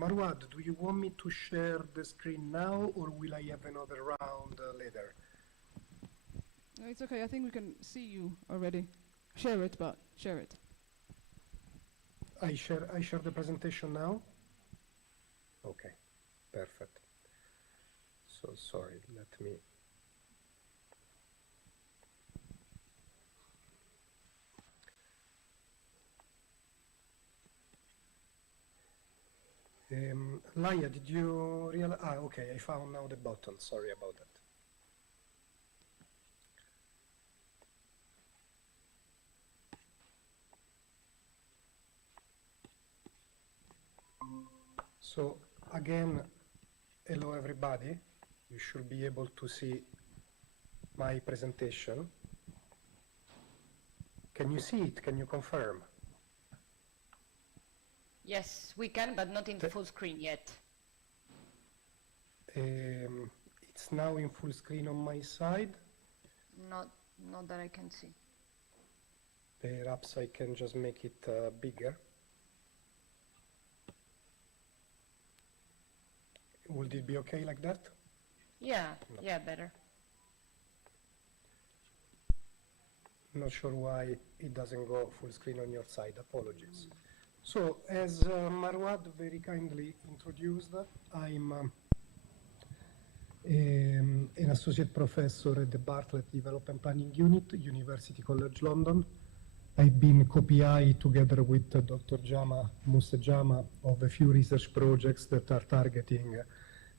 Marwad, do you want me to share the screen now, or will I have another round later? No, it's okay. I think we can see you already. Share it, but share it. I share the presentation now? Okay, perfect. So sorry, let me... Laia, did you realize? Okay, I found now the button. Sorry about that. So again, hello everybody. You should be able to see my presentation. Can you see it? Can you confirm? Yes, we can, but not in full screen yet. It's now in full screen on my side. Not that I can see. Perhaps I can just make it bigger. Would it be okay like that? Yeah, No. yeah, better. Not sure why it doesn't go full screen on your side. Apologies. So, as Marwad very kindly introduced, I'm an associate professor at the Bartlett Development Planning Unit, University College London. I've been co-PI together with Dr. Jama Musejama of a few research projects that are targeting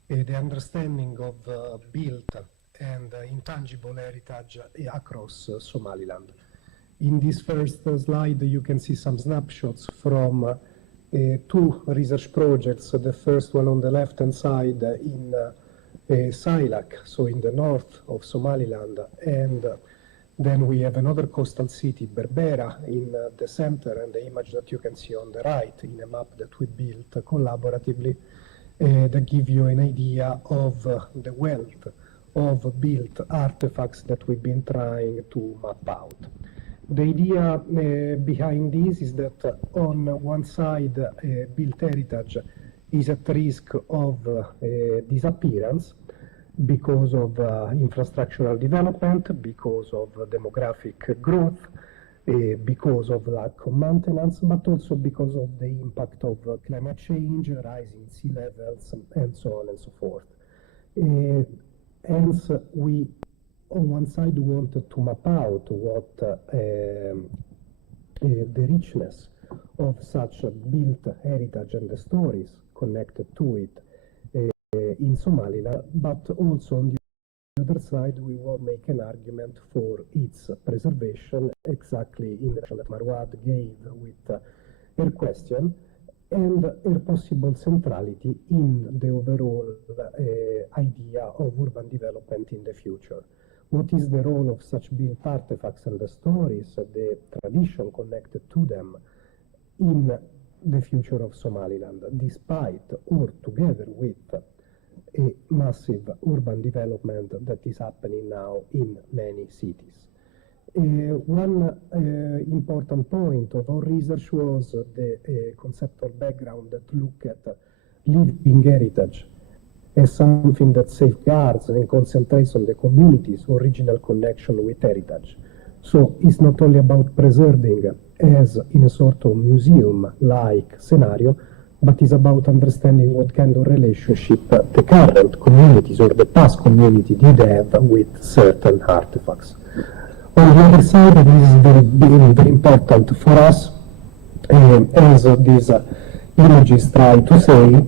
the understanding of built and intangible heritage across Somaliland. In this first slide, you can see some snapshots from two research projects. The first one on the left-hand side in Silak, so in the north of Somaliland, and then we have another coastal city, Berbera, in the center, and the image that you can see on the right in a map that we built collaboratively that give you an idea of the wealth of built artifacts that we've been trying to map out. The idea behind this is that on one side, built heritage is at risk of disappearance because of infrastructural development, because of demographic growth, because of lack of maintenance, but also because of the impact of climate change, rising sea levels, and so on and so forth. Hence, we on one side wanted to map out what the richness of such built heritage and the stories connected to it in Somaliland, but also on the other side we will make an argument for its preservation, exactly in the direction that Marwad gave with her question, and her possible centrality in the overall idea of urban development in the future. What is the role of such built artifacts and the stories, the tradition connected to them in the future of Somaliland, despite or together with a massive urban development that is happening now in many cities? One important point of our research was the conceptual background that look at living heritage as something that safeguards and concentrates on the community's original connection with heritage. So it's not only about preserving as in a sort of museum-like scenario, but it's about understanding what kind of relationship the current communities or the past community did have with certain artifacts. On the other side, and this is very important for us, as these images try to say,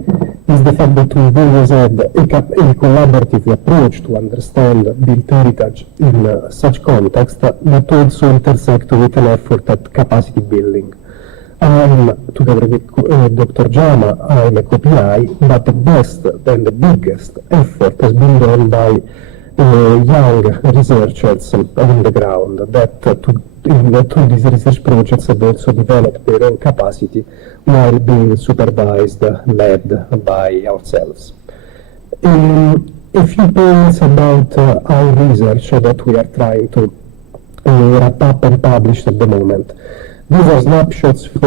is the fact that we've always had a collaborative approach to understand built heritage in such context, but also intersect with an effort at capacity building. I'm, together with Dr. Jama, I'm a co-PI, but the best and the biggest effort has been done by young researchers on the ground that through these research projects have also developed their own capacity while being supervised, led by ourselves. A few points about our research that we are trying to wrap up and publish at the moment. These are snapshots from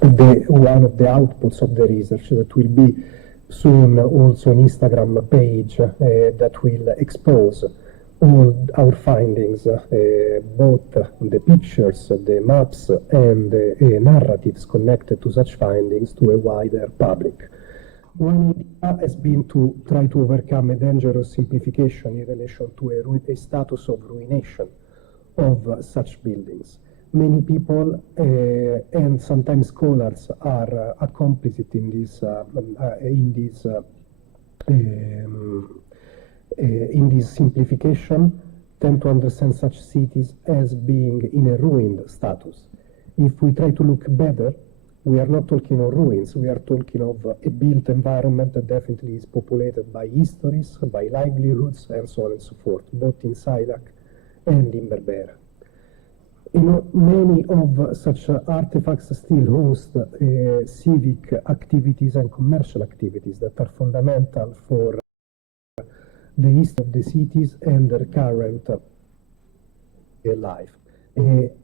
one of the outputs of the research that will be soon also an Instagram page that will expose all our findings, both the pictures, the maps, and the narratives connected to such findings to a wider public. One idea has been to try to overcome a dangerous simplification in relation to a status of ruination of such buildings. Many people and sometimes scholars are complicit in this simplification, tend to understand such cities as being in a ruined status. If we try to look better, we are not talking of ruins, we are talking of a built environment that definitely is populated by histories, by livelihoods, and so on and so forth, both in Sailac and in Berbera. Many of such artifacts still host civic activities and commercial activities that are fundamental for the history of the cities and their current life.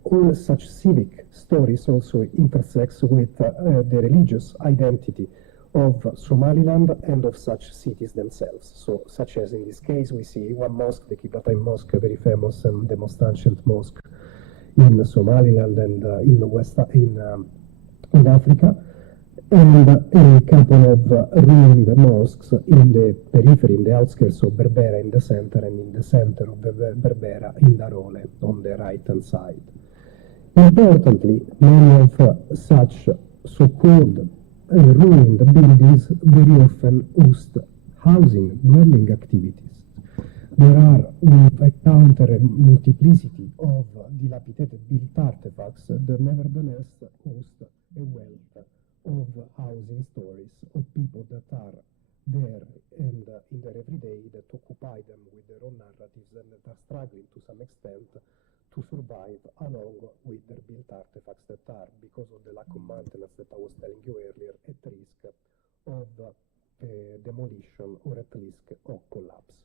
All such civic stories also intersects with the religious identity of Somaliland and of such cities themselves. So, such as in this case, we see one mosque, the Qiblatain Mosque, very famous and the most ancient mosque in Somaliland and in Africa, and a couple of ruined mosques in the periphery, in the outskirts of Berbera in the center, and in the center of Berbera in Darole on the right-hand side. Importantly, many of such so-called ruined buildings very often host housing, dwelling activities. There are, we encounter a multiplicity of dilapidated built artifacts that nevertheless host a wealth of housing stories of people that are there and in their everyday, that occupy them with their own narratives and that are struggling to some extent to survive along with their built artifacts that are, because of the lack of maintenance that I was telling you earlier, at risk of demolition or at risk of collapse.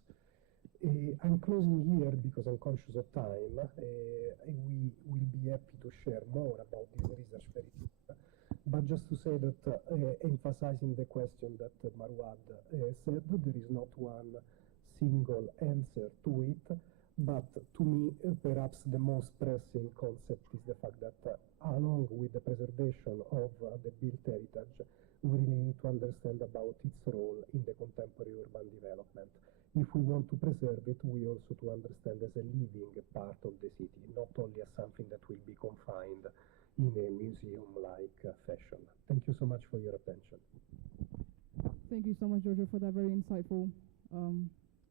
I'm closing here because I'm conscious of time. We will be happy to share more about this research very soon. But just to say that, emphasizing the question that Marwad said, there is not one single answer to it, but to me, perhaps the most pressing concept is the fact that along with the preservation of the built heritage, we really need to understand about its role in the contemporary urban development. If we want to preserve it, we also to understand as a living part of the city, not only as something that will be confined in a museum-like fashion. Thank you so much for your attention. Thank you so much, Giorgio, for that very insightful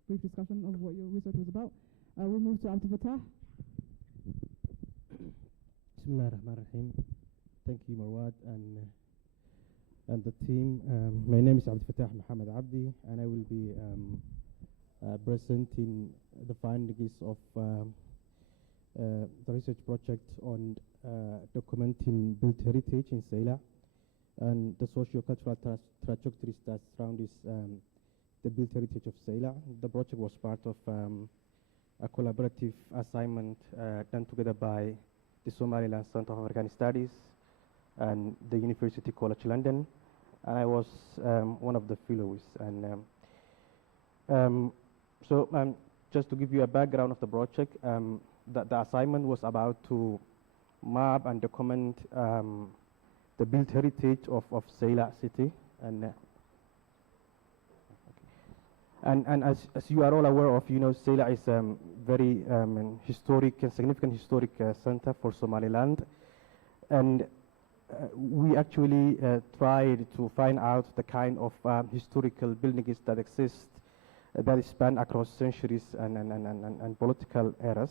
brief discussion of what your research was about. We'll move to Abdul Fattah. Bismillah ar-Rahman ar-Rahim. Thank you, Marwad, and the team. My name is Abdul Fattah Muhammad Abdi, and I will be presenting the findings of the research project on documenting built heritage in Sela and the socio-cultural trajectories that surround the built heritage of Sela. The project was part of a collaborative assignment done together by the Somaliland Center of African Studies and the University College London, and I was one of the fellows. And just to give you a background of the project, the assignment was about to map and document the built heritage of Sela city, and as you are all aware of, Sela is very historic and significant historic center for Somaliland, and we actually tried to find out the kind of historical buildings that exist that span across centuries and political eras.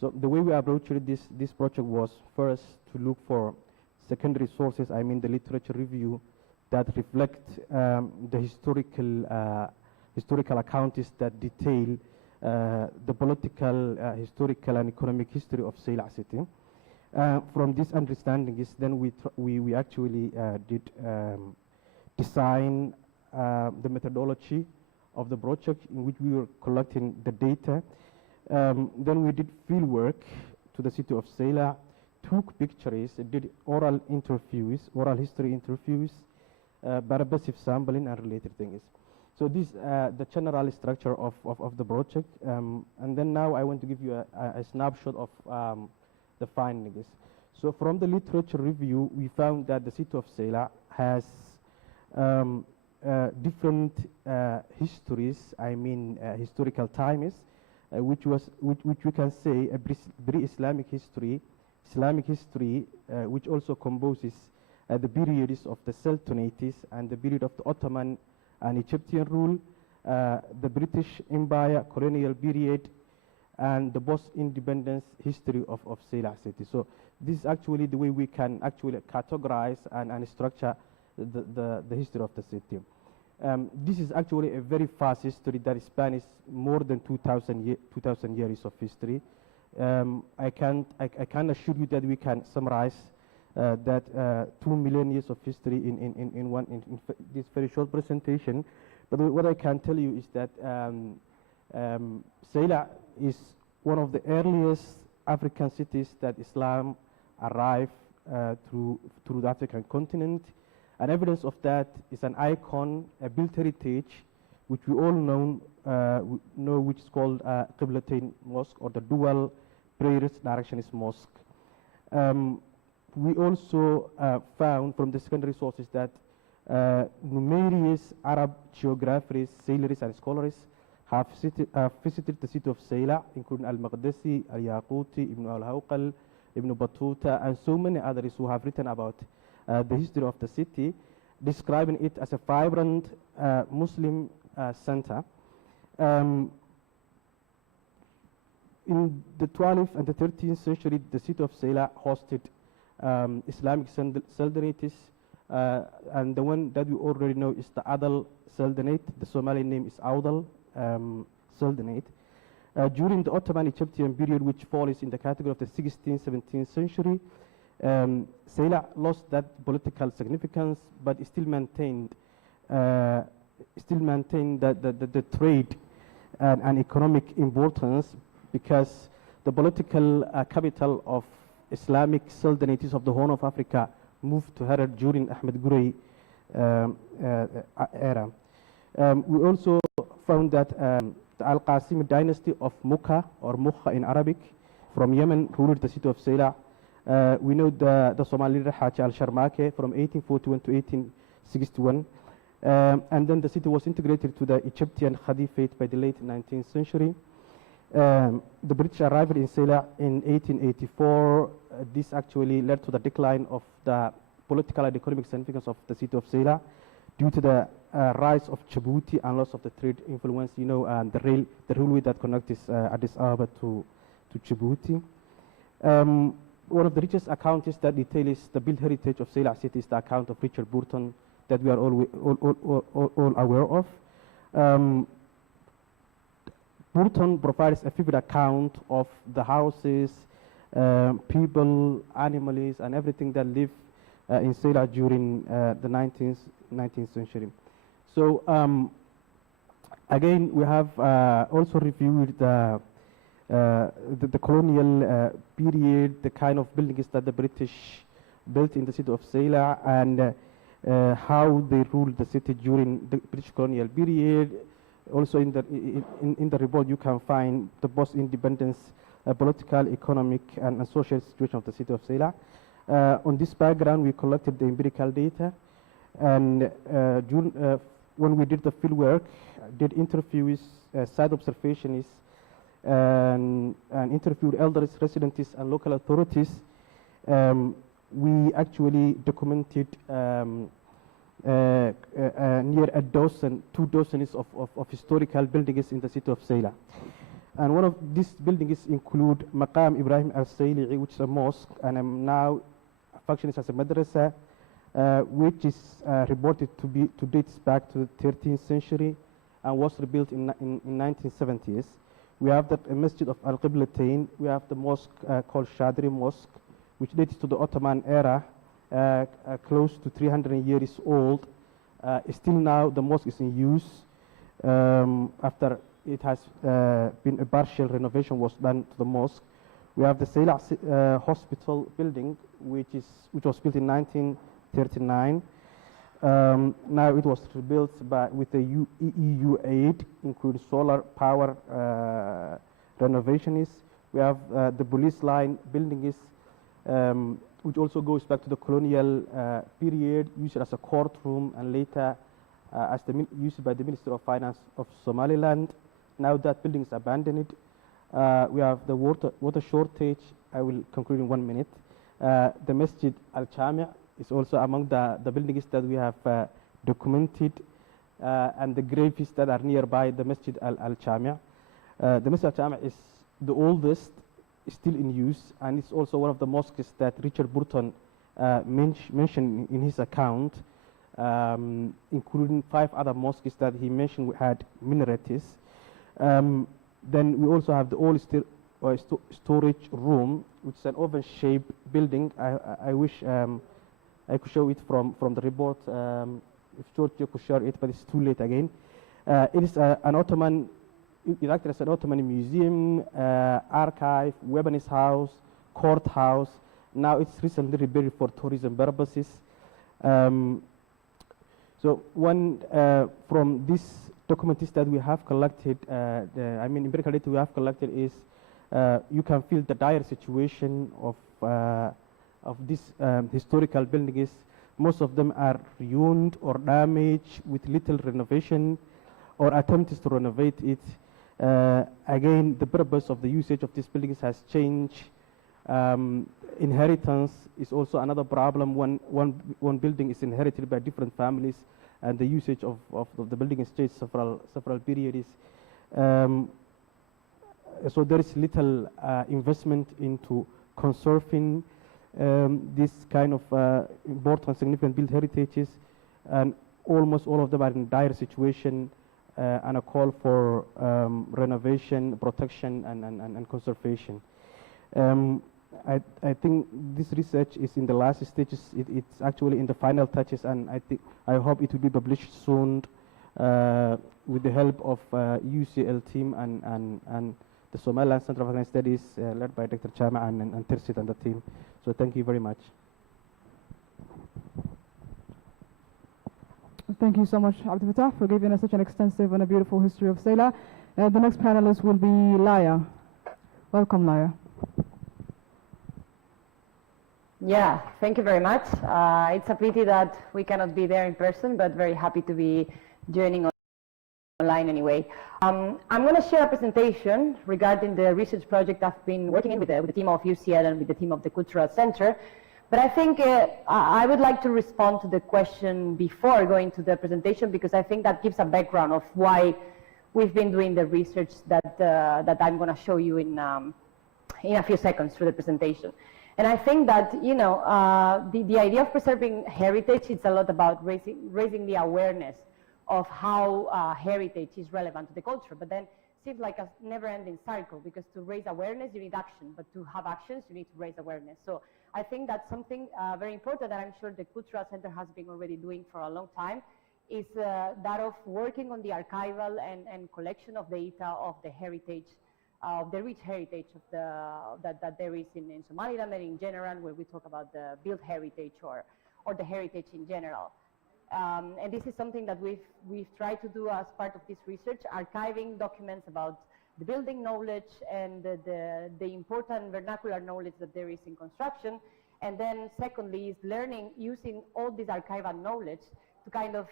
So the way we approached this project was first to look for secondary sources, I mean the literature review, that reflect the historical accounts that detail the political, historical and economic history of Sela city. From this understanding is then we actually did design the methodology of the project in which we were collecting the data. Then we did field work to the city of Sela took pictures, did oral history interviews, passive sampling and related things. So this the general structure of the project, and then now I want to give you a snapshot of the findings. So from the literature review, we found that the city of Sela has different histories, historical times, which we can say a pre-Islamic history, which also composes the periods of the Sultanates and the period of the Ottoman and Egyptian rule, the British Empire colonial period, and the post-independence history of Sela city. So this is actually the way we can actually categorize and structure the history of the city. This is actually a very fast history that spans more than 2,000 years of history. I can assure you that we can summarize that 2 million years of history in this very short presentation. But what I can tell you is that Sela is one of the earliest African cities that Islam arrived through the African continent. And evidence of that is an icon, a built heritage, which we all know, which is called Qiblatain Mosque, or the dual prayers directionist mosque. We also found from the secondary sources that numerous Arab geographers, sailors, and scholars have visited the city of Sela, including Al-Maqdisi, Al-Yaquti, Ibn al-Hawqal, Ibn Battuta, and so many others who have written about the history of the city, describing it as a vibrant Muslim center. In the 12th and the 13th century, the city of Sela hosted Islamic sultanates, and the one that we already know is the Adal Sultanate. The Somali name is Awdal Sultanate. During the Ottoman Egyptian period, which falls in the category of the 16th, 17th century, Sela lost that political significance, but it still maintained the trade and economic importance, because the political capital of Islamic sultanates of the Horn of Africa moved to Herat during Ahmed Gurey era. We also found that the Al-Qasim dynasty of Mukha, or Mukha in Arabic, from Yemen ruled the city of Sela. We know the Somali leader Haji al-Sharmake from 1841 to 1861. And then the city was integrated to the Egyptian Caliphate by the late 19th century. The British arrived in Sela in 1884. This actually led to the decline of the political and economic significance of the city of Sela due to the rise of Djibouti and loss of the trade influence, and the railway that connects Addis Ababa to Djibouti. One of the richest accounts that details the built heritage of Sela city is the account of Richard Burton that we are all aware of. Burton provides a vivid account of the houses, people, animals, and everything that lived in Sela during the 19th century. So again, we have also reviewed the colonial period, the kind of buildings that the British built in the city of Sela, and how they ruled the city during the British colonial period. Also in the report you can find the post-independence political, economic, and social situation of the city of Sela. On this background, we collected the empirical data, and when we did the field work, did interviews, site observations, and interviewed elders, residents, and local authorities. We actually documented near two dozens of historical buildings in the city of Sela. And one of these buildings include Maqam Ibrahim al-Sayli'i, which is a mosque, and now functions as a madrasa, which is reported to dates back to the 13th century and was rebuilt in 1970s. We have the Masjid of Al-Qiblatain. We have the mosque called Shadri Mosque, which dates to the Ottoman era, close to 300 years old. Still now, the mosque is in use after it has been a partial renovation was done to the mosque. We have the Sela Hospital building, which was built in 1939. Now it was rebuilt with the EU aid, including solar power renovations. We have the police line building which also goes back to the colonial period, used as a courtroom and later used by the Minister of Finance of Somaliland. Now that building is abandoned. We have the water shortage. I will conclude in 1 minute. The Masjid Al-Jami' is also among the buildings that we have documented, and the graves that are nearby the Masjid Al-Jami'. The Masjid Al-Jami' is the oldest, still in use, and it's also one of the mosques that Richard Burton mentioned in his account, including 5 other mosques that he mentioned had minarets. Then we also have the old storage room, which is an oven-shaped building. I wish I could show it from the report. If George could share it, but it's too late again. It is an Ottoman. It acted as an Ottoman museum, archive, weaponist house, courthouse. Now it's recently rebuilt for tourism purposes. So one from these documents that we have collected, empirical data we have collected is you can feel the dire situation of these historical buildings. Most of them are ruined or damaged with little renovation or attempts to renovate it. Again, the purpose of the usage of these buildings has changed. Inheritance is also another problem. One building is inherited by different families, and the usage of the building has changed several periods. So there is little investment into conserving this kind of important, significant built heritages, and almost all of them are in dire situation, and a call for renovation, protection, and conservation. I think this research is in the last stages. It's actually in the final touches, and I hope it will be published soon with the help of UCL team and the Somaliland Center of African Studies led by Dr. Chama and Tirsit and the team. So thank you very much. Thank you so much, Abdul Fattah, for giving us such an extensive and a beautiful history of Sela. The next panelist will be Laya. Welcome, Laya. Yeah, thank you very much. It's a pity that we cannot be there in person, but very happy to be joining online anyway. I'm going to share a presentation regarding the research project I've been working with the team of UCL and with the team of the Cultural Center. But I think I would like to respond to the question before going to the presentation, because I think that gives a background of why we've been doing the research that I'm going to show you in a few seconds through the presentation. And I think that, you know, the idea of preserving heritage, it's a lot about raising the awareness of how heritage is relevant to the culture. But then it seems like a never-ending cycle, because to raise awareness, you need action. But to have actions, you need to raise awareness. So I think that's something very important that I'm sure the Cultural Center has been already doing for a long time, is that of working on the archival and collection of data of the heritage, the rich heritage of that there is in Somaliland and in general, where we talk about the built heritage or the heritage in general. And this is something that we've tried to do as part of this research, archiving documents about the building knowledge and the important vernacular knowledge that there is in construction. And then secondly is learning, using all this archival knowledge to kind of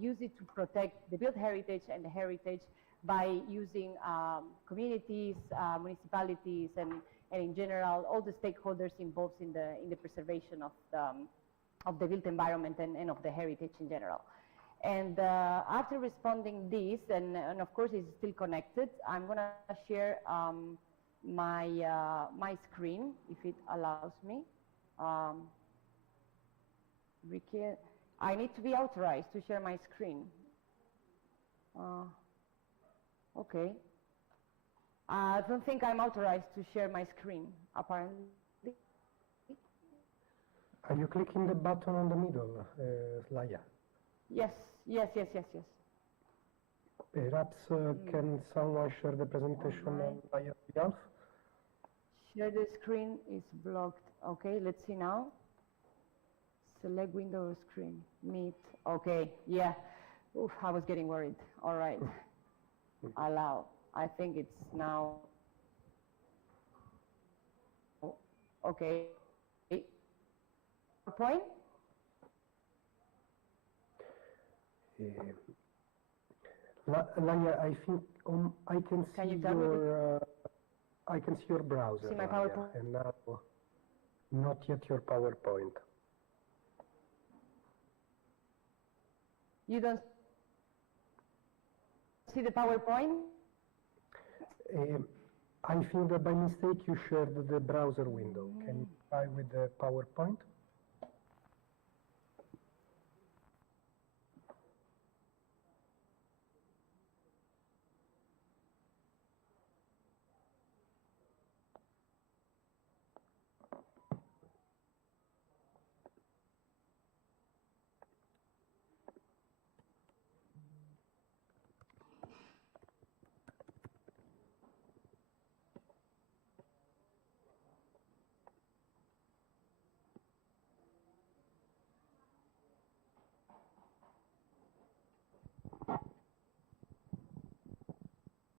use it to protect the built heritage and the heritage by using communities, municipalities, and in general all the stakeholders involved in the preservation of the built environment and of the heritage in general. And after responding this, and of course it's still connected, I'm going to share my screen, if it allows me. Ricky, I need to be authorized to share my screen. Okay. I don't think I'm authorized to share my screen, apparently. Are you clicking the button on the middle, Laya? Yes. Perhaps can someone share the presentation on Laya's behalf? Share the screen is blocked. Okay, let's see now. Select window or screen. Meet. Okay, yeah. Oof, I was getting worried. All right. Allow. I think it's now. Okay. PowerPoint? Laia, I think I can Can see you tell me your I can see your browser, See my Laia, PowerPoint? and now not yet your PowerPoint. You don't see the PowerPoint? I think that by mistake you shared the browser window. Can you try with the PowerPoint?